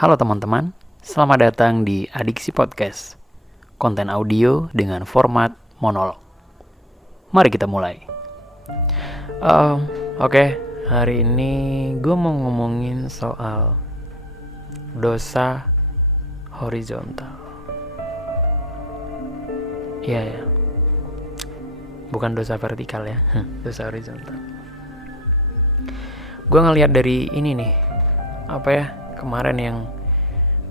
Halo teman-teman, selamat datang di Adiksi Podcast, konten audio dengan format monolog. Mari kita mulai. Oke, hari ini gue mau ngomongin soal dosa horizontal. Iya, bukan dosa vertikal ya, dosa horizontal. Gue ngeliat dari ini nih, kemarin yang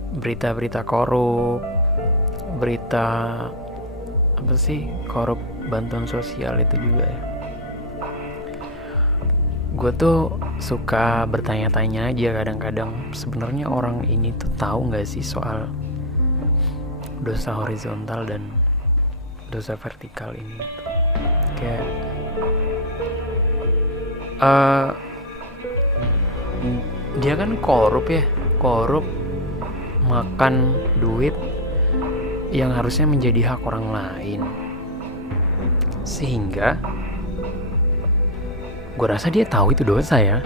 berita-berita korup, korup bantuan sosial itu juga ya. Gue tuh suka bertanya-tanya aja kadang-kadang, sebenarnya orang ini tuh tahu nggak sih soal dosa horizontal dan dosa vertikal ini? Kayak dia kan korup, makan duit yang harusnya menjadi hak orang lain, sehingga gue rasa dia tahu itu dosa ya.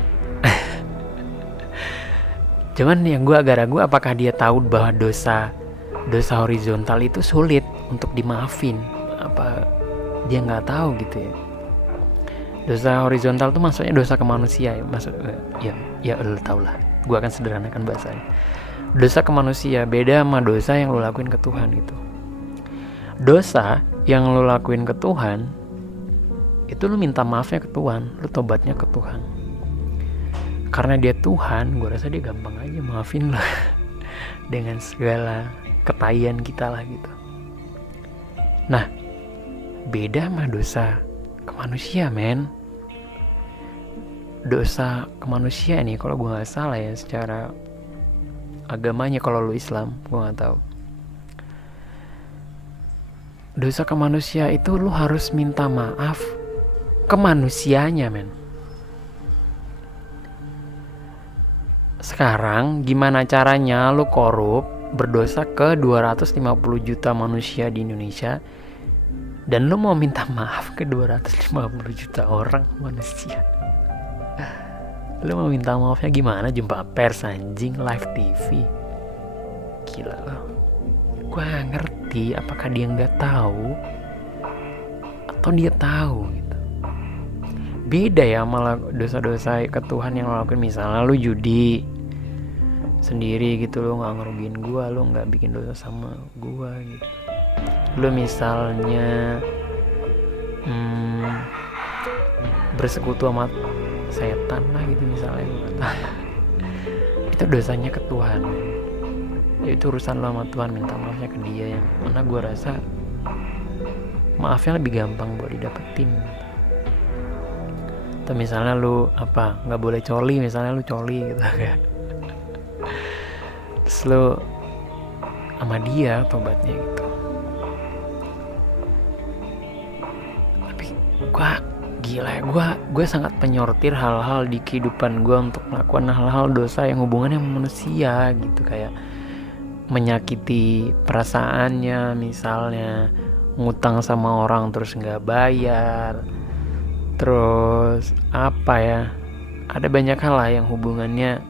Cuman yang gue agak ragu, apakah dia tahu bahwa dosa horizontal itu sulit untuk dimaafin? Apa dia nggak tahu gitu ya? Dosa horizontal tuh maksudnya dosa ke manusia ya, lo tau lah. Gue akan sederhanakan bahasanya. Dosa ke manusia beda sama dosa yang lo lakuin ke Tuhan gitu. Dosa yang lo lakuin ke Tuhan itu lo minta maafnya ke Tuhan, lo tobatnya ke Tuhan. Karena dia Tuhan, gue rasa dia gampang aja maafin lah dengan segala ketahian kita lah gitu. Nah, beda sama dosa ke manusia, men. Dosa ke manusia nih, kalau gue nggak salah ya, secara agamanya, kalau lu Islam, gue nggak tahu. Dosa ke manusia itu lu harus minta maaf ke manusianya, men. Sekarang gimana caranya lu korup, berdosa ke 250 juta manusia di Indonesia, dan lu mau minta maaf ke 250 juta orang manusia? Lu mau minta maafnya gimana? Jumpa pers anjing, live TV? Gila lo. Gue gak ngerti apakah dia gak tahu atau dia tahu gitu. Beda ya malah dosa-dosa ke Tuhan yang lo lakuin. Misalnya lu judi sendiri gitu, lu gak ngerugiin gue, lu gak bikin dosa sama gue gitu. Lu misalnya bersekutu sama setan lah gitu misalnya, itu dosanya ke Tuhan. Itu urusan lo sama Tuhan, minta maafnya ke dia, yang mana gue rasa maafnya lebih gampang buat didapetin. Atau misalnya lu nggak boleh coli, misalnya lu coli gitu kayak, terus lu sama dia tobatnya gitu. Tapi gue sangat penyortir hal-hal di kehidupan gue untuk melakukan hal-hal dosa yang hubungannya sama manusia gitu, kayak menyakiti perasaannya, misalnya ngutang sama orang terus nggak bayar, terus ada banyak hal lah yang hubungannya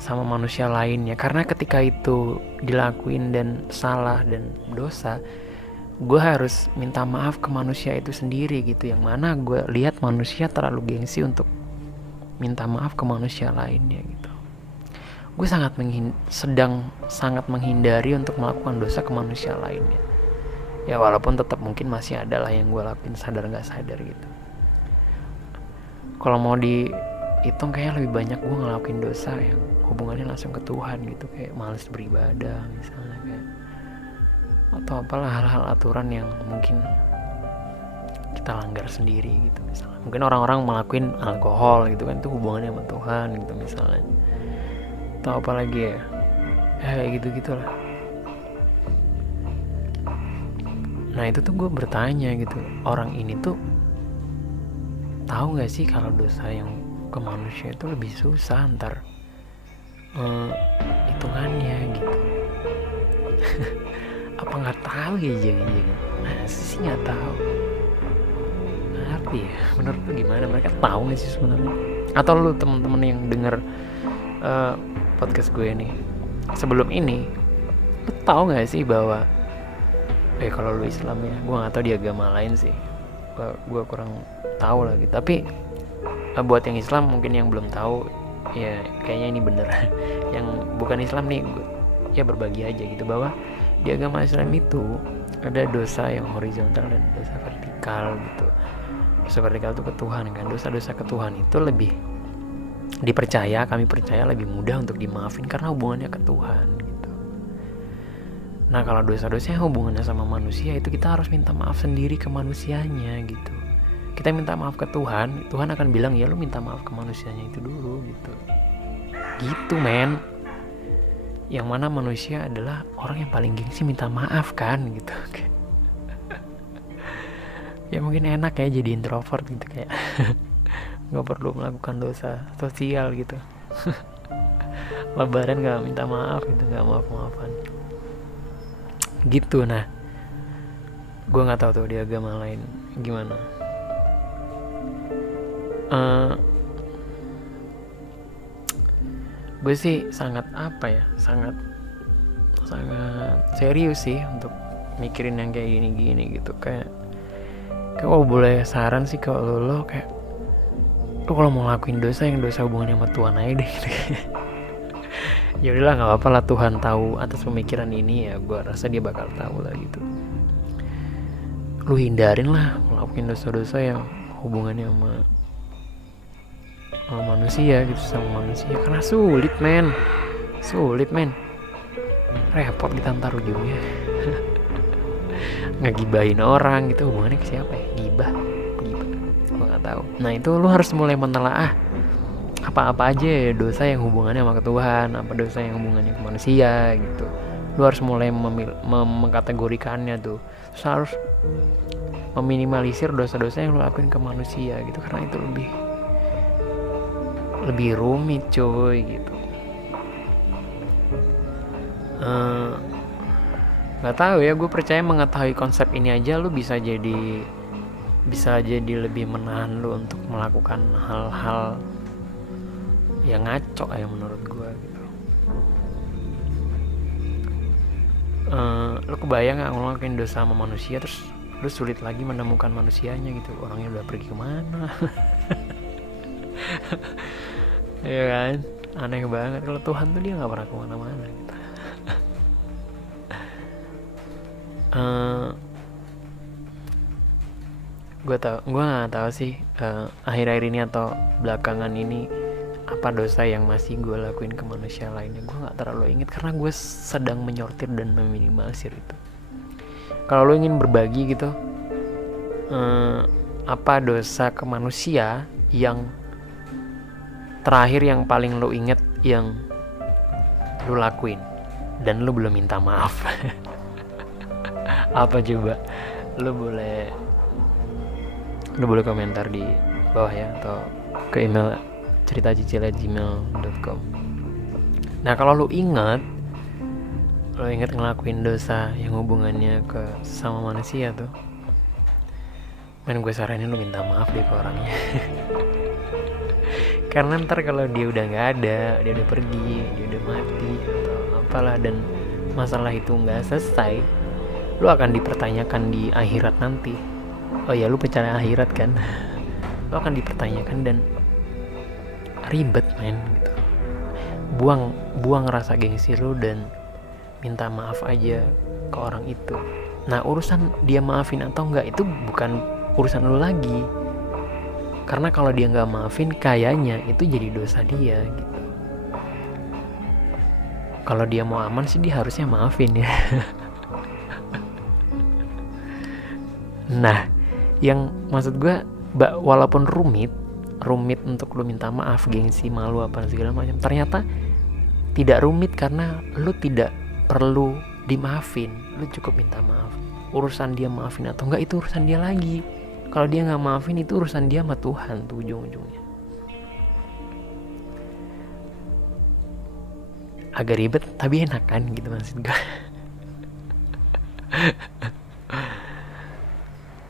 sama manusia lainnya. Karena ketika itu dilakuin dan salah dan dosa, gue harus minta maaf ke manusia itu sendiri gitu. Yang mana gue lihat manusia terlalu gengsi untuk minta maaf ke manusia lainnya gitu. Gue sangat menghindari untuk melakukan dosa ke manusia lainnya. Ya walaupun tetap mungkin masih ada lah yang gue lakuin sadar gak sadar gitu. Kalau mau dihitung kayaknya lebih banyak gue ngelakuin dosa yang hubungannya langsung ke Tuhan gitu, kayak malas beribadah misalnya, kayak atau apalah hal-hal aturan yang mungkin kita langgar sendiri gitu. Misalnya mungkin orang-orang ngelakuin alkohol gitu kan, itu hubungannya sama Tuhan gitu misalnya, atau apalagi ya kayak gitu-gitulah. Nah itu tuh gue bertanya gitu, orang ini tuh tahu nggak sih kalau dosa yang ke manusia itu lebih susah ntar hitungannya gitu. Apa nggak tahu ya, jangan-jangan masih sih nggak tahu. Ngerti ya, menurut lu gimana, mereka tahu nggak sih sebenarnya? Atau lu teman-teman yang denger podcast gue nih. Sebelum ini, lu tahu nggak sih bahwa kalau lu Islam ya, gue nggak tahu di agama lain sih, gue kurang tahu lagi. Tapi buat yang Islam mungkin yang belum tahu, ya kayaknya ini bener. Yang bukan Islam nih, ya berbagi aja gitu, bahwa di agama Islam itu ada dosa yang horizontal dan dosa vertikal gitu. Dosa vertikal itu ke Tuhan kan, dosa-dosa ke Tuhan itu lebih dipercaya, kami percaya lebih mudah untuk dimaafin karena hubungannya ke Tuhan gitu. Nah kalau dosa-dosa yang hubungannya sama manusia itu kita harus minta maaf sendiri ke manusianya gitu. Kita minta maaf ke Tuhan, Tuhan akan bilang ya lu minta maaf ke manusianya itu dulu gitu. Gitu men. Yang mana manusia adalah orang yang paling gengsi minta maaf kan gitu. Ya mungkin enak ya jadi introvert gitu, kayak nggak perlu melakukan dosa sosial gitu. Lebaran nggak minta maaf gitu, nggak maaf-maafan gitu. Nah gue nggak tahu tuh di agama lain gimana. Gue sih sangat sangat serius sih untuk mikirin yang kayak gini-gini gitu. Kayak kalau boleh saran sih kalau lo kayak lu kalau mau ngelakuin dosa yang dosa hubungannya sama Tuhan aja deh gitu. Ya udahlah nggak apa-apa lah, Tuhan tahu atas pemikiran ini, ya gue rasa dia bakal tahu lah gitu. Lu hindarin lah ngelakuin dosa-dosa yang hubungannya sama manusia gitu, sama manusia, karena sulit men, repot kita ntar ujungnya. Ngegibahin orang gitu, hubungannya ke siapa ya? Gibah gue nggak tahu. Nah itu lu harus mulai menelaah apa-apa aja ya dosa yang hubungannya sama Tuhan, apa dosa yang hubungannya ke manusia gitu. Lu harus mulai mengkategorikannya tuh. Terus harus meminimalisir dosa-dosa yang lu lakuin ke manusia gitu, karena itu lebih rumit coy gitu. Nggak tahu ya, gue percaya mengetahui konsep ini aja lu bisa jadi lebih menahan lu untuk melakukan hal-hal yang ngaco ya menurut gue gitu. Lu kebayang gak ngelakuin dosa sama manusia terus lu sulit lagi menemukan manusianya gitu, orangnya udah pergi kemana. Ya kan, aneh banget. Kalau Tuhan tuh dia nggak pernah kemana-mana gitu. Gue nggak tahu sih akhir-akhir ini atau belakangan ini apa dosa yang masih gue lakuin ke manusia lainnya. Gue nggak terlalu inget karena gue sedang menyortir dan meminimalisir itu. Kalau lo ingin berbagi gitu, apa dosa ke manusia yang terakhir yang paling lo inget yang lo lakuin dan lo belum minta maaf? Apa coba? Lo boleh komentar di bawah ya, atau ke email ceritacicil@gmail.com. Nah kalau lo inget ngelakuin dosa yang hubungannya ke sama manusia tuh, gue saranin lo minta maaf deh ke orangnya. Karena ntar kalau dia udah nggak ada, dia udah pergi, dia udah mati atau apalah, dan masalah itu nggak selesai, lu akan dipertanyakan di akhirat nanti. Oh ya, lu percaya akhirat kan? Lu akan dipertanyakan dan ribet men gitu. Buang rasa gengsi lu dan minta maaf aja ke orang itu. Nah urusan dia maafin atau enggak itu bukan urusan lu lagi. Karena kalau dia nggak maafin, kayaknya itu jadi dosa dia gitu. Kalau dia mau aman sih dia harusnya maafin ya. Nah, yang maksud gue, walaupun rumit untuk lu minta maaf, gengsi, malu apa segala macam, ternyata tidak rumit karena lu tidak perlu dimaafin. Lu cukup minta maaf. Urusan dia maafin atau enggak itu urusan dia lagi. Kalau dia nggak maafin itu urusan dia sama Tuhan tuh ujung-ujungnya. Agak ribet tapi enak kan gitu maksud gue.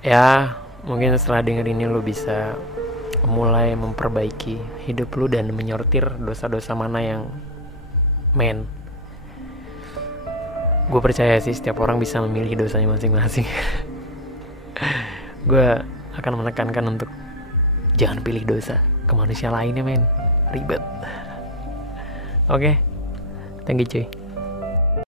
Ya mungkin setelah denger ini lo bisa mulai memperbaiki hidup lo dan menyortir dosa-dosa mana yang men. Gue percaya sih setiap orang bisa memilih dosanya masing-masing. Gue akan menekankan untuk jangan pilih dosa ke manusia lainnya, men. Ribet. Oke, thank you cuy.